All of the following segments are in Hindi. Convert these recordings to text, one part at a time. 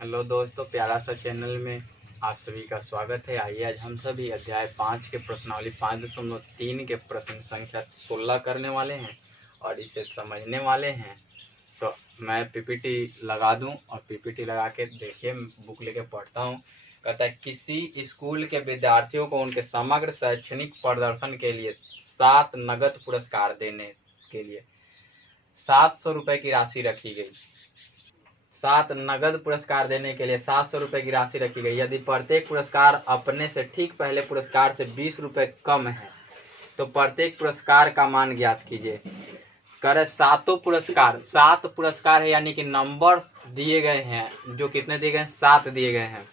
हेलो दोस्तों, प्यारा सा चैनल में आप सभी का स्वागत है। आइए आज हम सभी अध्याय 5 के प्रश्नावली 5.3 के प्रश्न संख्या 16 करने वाले हैं और इसे समझने वाले हैं। तो मैं पीपीटी लगा दूं और पीपीटी लगा के देखिए, बुक लेके पढ़ता हूं। कहता है, किसी स्कूल के विद्यार्थियों को उनके समग्र शैक्षणिक प्रदर्शन के लिए 7 नगद पुरस्कार देने के लिए 700 रुपए की राशि रखी गई। 7 नगद पुरस्कार देने के लिए 700 रुपए की राशि रखी गई। यदि प्रत्येक पुरस्कार अपने से ठीक पहले पुरस्कार से 20 रुपए कम है तो प्रत्येक पुरस्कार का मान ज्ञात कीजिए। करे 7 पुरस्कार है, यानी कि नंबर दिए गए हैं जो कितने दिए गए हैं, 7 दिए गए हैं।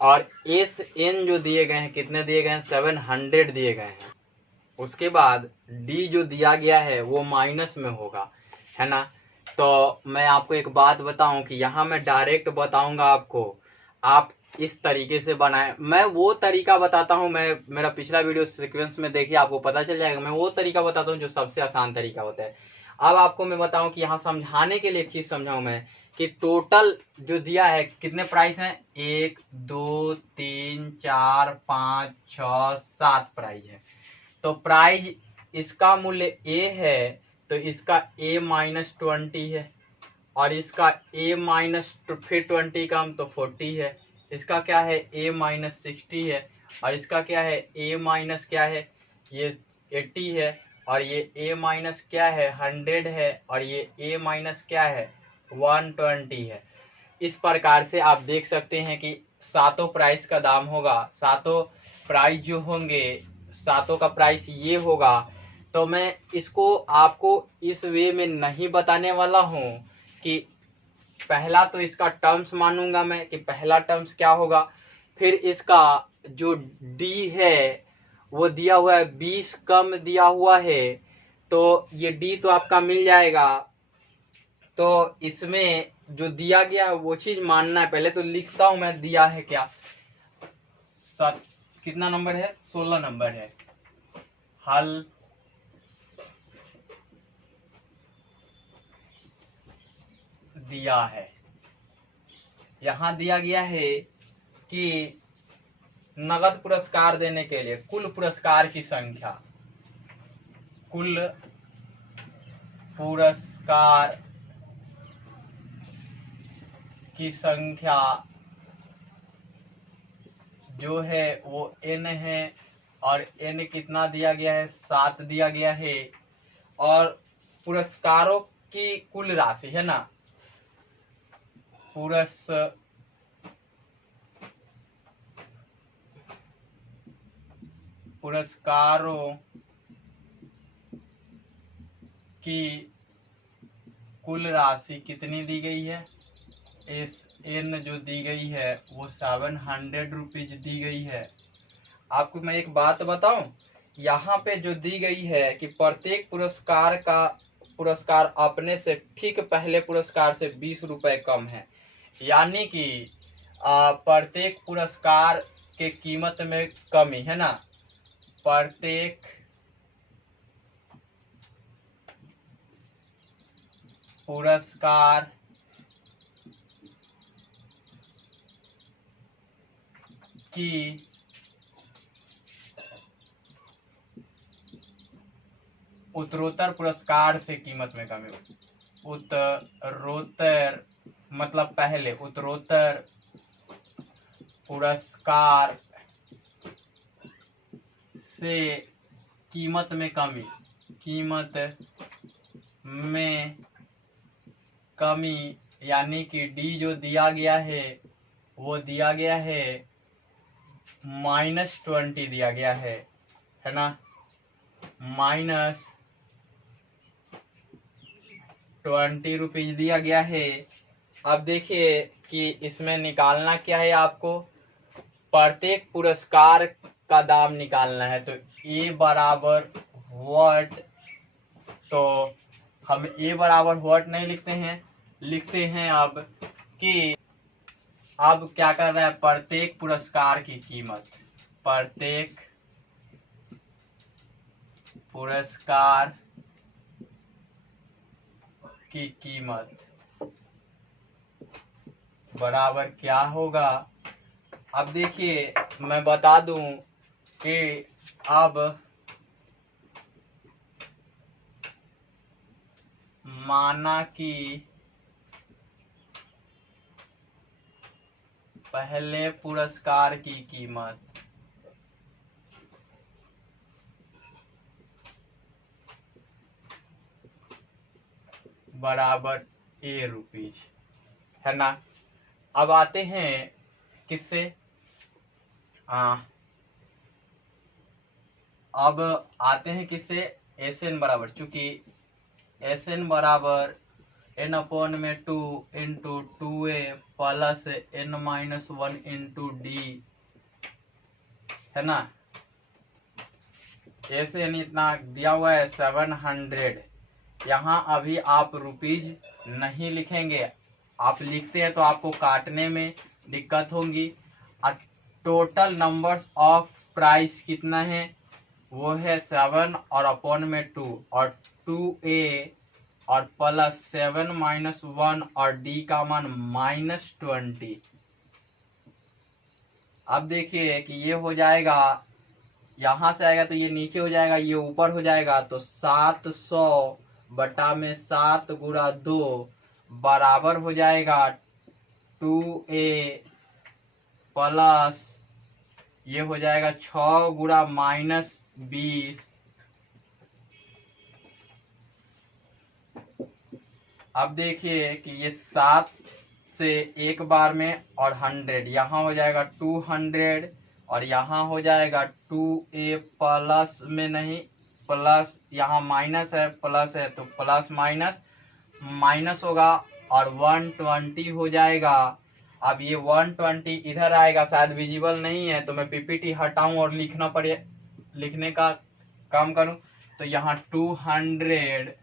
और एस एन जो दिए गए हैं, कितने दिए गए हैं, 700 दिए गए हैं। उसके बाद डी जो दिया गया है वो माइनस में होगा, है ना। तो मैं आपको एक बात बताऊं कि यहाँ मैं डायरेक्ट बताऊंगा आपको, आप इस तरीके से बनाएं। मैं वो तरीका बताता हूँ, मैं मेरा पिछला वीडियो सीक्वेंस में देखिए, आपको पता चल जाएगा। मैं वो तरीका बताता हूँ जो सबसे आसान तरीका होता है। अब आपको मैं बताऊं कि यहाँ समझाने के लिए एक चीज समझाऊं मैं कि टोटल जो दिया है कितने प्राइस हैं, 1 2 3 4 5 6 7 प्राइज है। तो प्राइज इसका मूल्य ए है तो इसका ए -20 है, और इसका ए माइनस फिर 20 कम तो 40 है। इसका क्या है, ए -60 है, और इसका क्या है, ए माइनस क्या है, ये 80 है, और ये ए माइनस क्या है, 100 है, और ये ए माइनस क्या है, 120 है। इस प्रकार से आप देख सकते हैं कि सातों प्राइस का दाम होगा, सातों प्राइस जो होंगे, सातों का प्राइस ये होगा। तो मैं इसको आपको इस वे में नहीं बताने वाला हूँ कि पहला तो इसका टर्म्स मानूंगा मैं कि पहला टर्म्स क्या होगा, फिर इसका जो डी है वो दिया हुआ है 20 कम दिया हुआ है, तो ये डी तो आपका मिल जाएगा। तो इसमें जो दिया गया है वो चीज मानना है। पहले तो लिखता हूं मैं दिया है क्या, कितना नंबर है, 16 नंबर है। हल दिया है, यहां दिया गया है कि नगद पुरस्कार देने के लिए कुल पुरस्कार की संख्या, कुल पुरस्कार की संख्या जो है वो n है, और n कितना दिया गया है, 7 दिया गया है। और पुरस्कारों की कुल राशि है ना, पुरस्कारों की कुल राशि कितनी दी गई है, एस एन जो दी गई है वो 700 रुपीज दी गई है। आपको मैं एक बात बताऊं, यहाँ पे जो दी गई है कि प्रत्येक पुरस्कार अपने से ठीक पहले पुरस्कार से 20 रुपए कम है, यानी कि प्रत्येक पुरस्कार के कीमत में कमी है ना। प्रत्येक पुरस्कार की उत्तरोत्तर पुरस्कार से कीमत में कमी, उत्तरोत्तर मतलब पहले, उत्तरोत्तर पुरस्कार से कीमत में कमी, कीमत में कमी, यानी कि डी जो दिया गया है वो दिया गया है -20 दिया गया है ना, -20 रुपीज दिया गया है। अब देखिए कि इसमें निकालना क्या है, आपको प्रत्येक पुरस्कार का दाम निकालना है। तो ए बराबर व्हाट, तो हम ए बराबर व्हाट नहीं लिखते हैं, लिखते हैं अब कि अब क्या कर रहा है, प्रत्येक पुरस्कार की कीमत, प्रत्येक पुरस्कार की कीमत बराबर क्या होगा। अब देखिए मैं बता दूं कि अब माना कि पहले पुरस्कार की कीमत बराबर ₹a है ना। अब आते हैं किससे, अब आते हैं किससे, SN बराबर, चूंकि SN बराबर n/2 into 2a plus n-1 into d है ना। SN इतना दिया हुआ है 700। यहाँ अभी आप रुपीज नहीं लिखेंगे, आप लिखते हैं तो आपको काटने में दिक्कत होगी। और टोटल नंबर्स ऑफ प्राइस कितना है, वो है 7 और अपॉन में 2 और 2a और प्लस 7 माइनस 1 और d का मान -20। अब देखिए कि ये हो जाएगा, यहां से आएगा तो ये नीचे हो जाएगा, ये ऊपर हो जाएगा, तो 700 बटा में 7 गुणा 2 बराबर हो जाएगा 2a प्लस ये हो जाएगा 6 गुणा -20। अब देखिए कि ये 7 से एक बार में और 100, यहाँ हो जाएगा 200 और यहाँ हो जाएगा 2a प्लस में नहीं प्लस, यहाँ माइनस है प्लस है तो प्लस माइनस माइनस होगा और 120 हो जाएगा। अब ये 120 इधर आएगा, शायद विजिबल नहीं है तो मैं पीपीटी हटाऊं और लिखने का काम करूं, तो यहाँ 200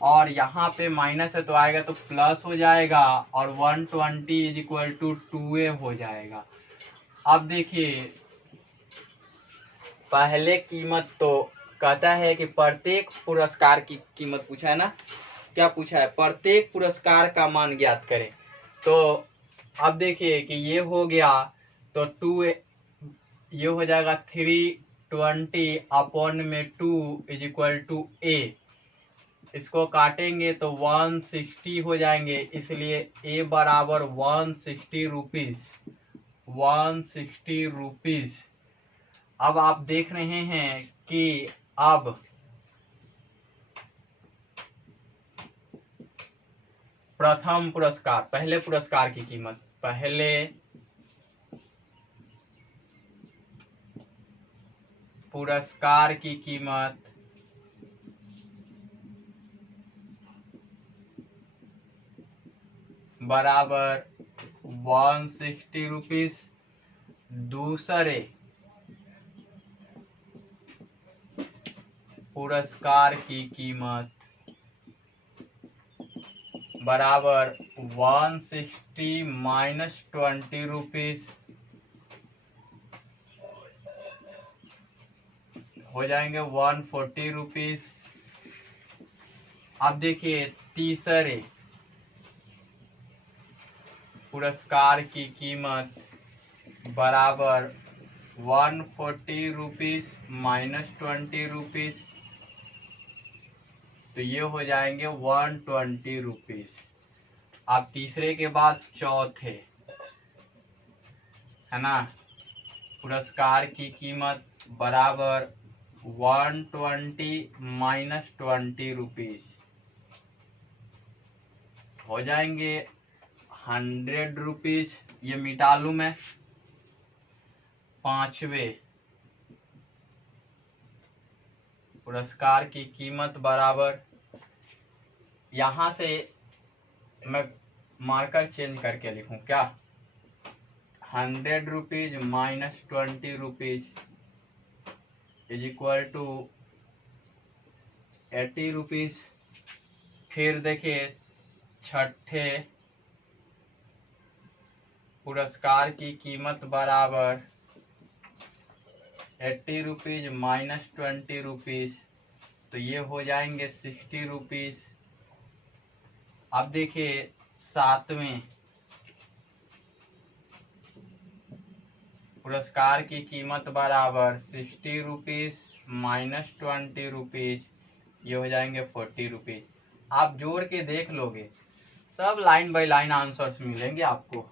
और यहाँ पे माइनस है तो आएगा तो प्लस हो जाएगा और 120 = 2a हो जाएगा। अब देखिए पहले कीमत तो कहता है कि प्रत्येक पुरस्कार की कीमत पूछा है ना, क्या पूछा है, प्रत्येक पुरस्कार का मान ज्ञात करें। तो अब देखिए कि ये हो गया तो 2 ये हो जाएगा 320 अपॉन में 2 = a, इसको काटेंगे तो 160 हो जाएंगे, इसलिए a बराबर 160 रुपीस। अब आप देख रहे हैं कि अब प्रथम पुरस्कार, पहले पुरस्कार की कीमत, पहले पुरस्कार की कीमत बराबर 160 रुपीस। दूसरे पुरस्कार की कीमत बराबर 160 माइनस 20 रुपीस हो जाएंगे 140 रुपीस। अब देखिए तीसरे पुरस्कार की कीमत बराबर 140 रुपीस माइनस 20 रुपीस, तो ये हो जाएंगे 120 रुपीस। अब तीसरे के बाद चौथे है ना, पुरस्कार की कीमत बराबर 120 माइनस 20 रुपीस हो जाएंगे 100 रुपीस। ये मिटा लूं मैं। पांचवे पुरस्कार की कीमत बराबर, यहां से मैं मार्कर चेंज करके लिखूं क्या, 100 रुपीज माइनस 20 रुपीज = 80 रुपीज। फिर देखिए छठे पुरस्कार की कीमत बराबर 80 रुपीज माइनस 20 रुपीज, तो ये हो जाएंगे 60 रुपीज। अब देखिए सातवें पुरस्कार की कीमत बराबर 60 रुपीज माइनस 20 रुपीज, ये हो जाएंगे 40 रुपीज। आप जोड़ के देख लोगे, सब लाइन बाय लाइन आंसर्स मिलेंगे आपको।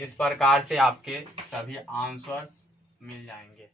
इस प्रकार से आपके सभी आंसर्स मिल जाएंगे।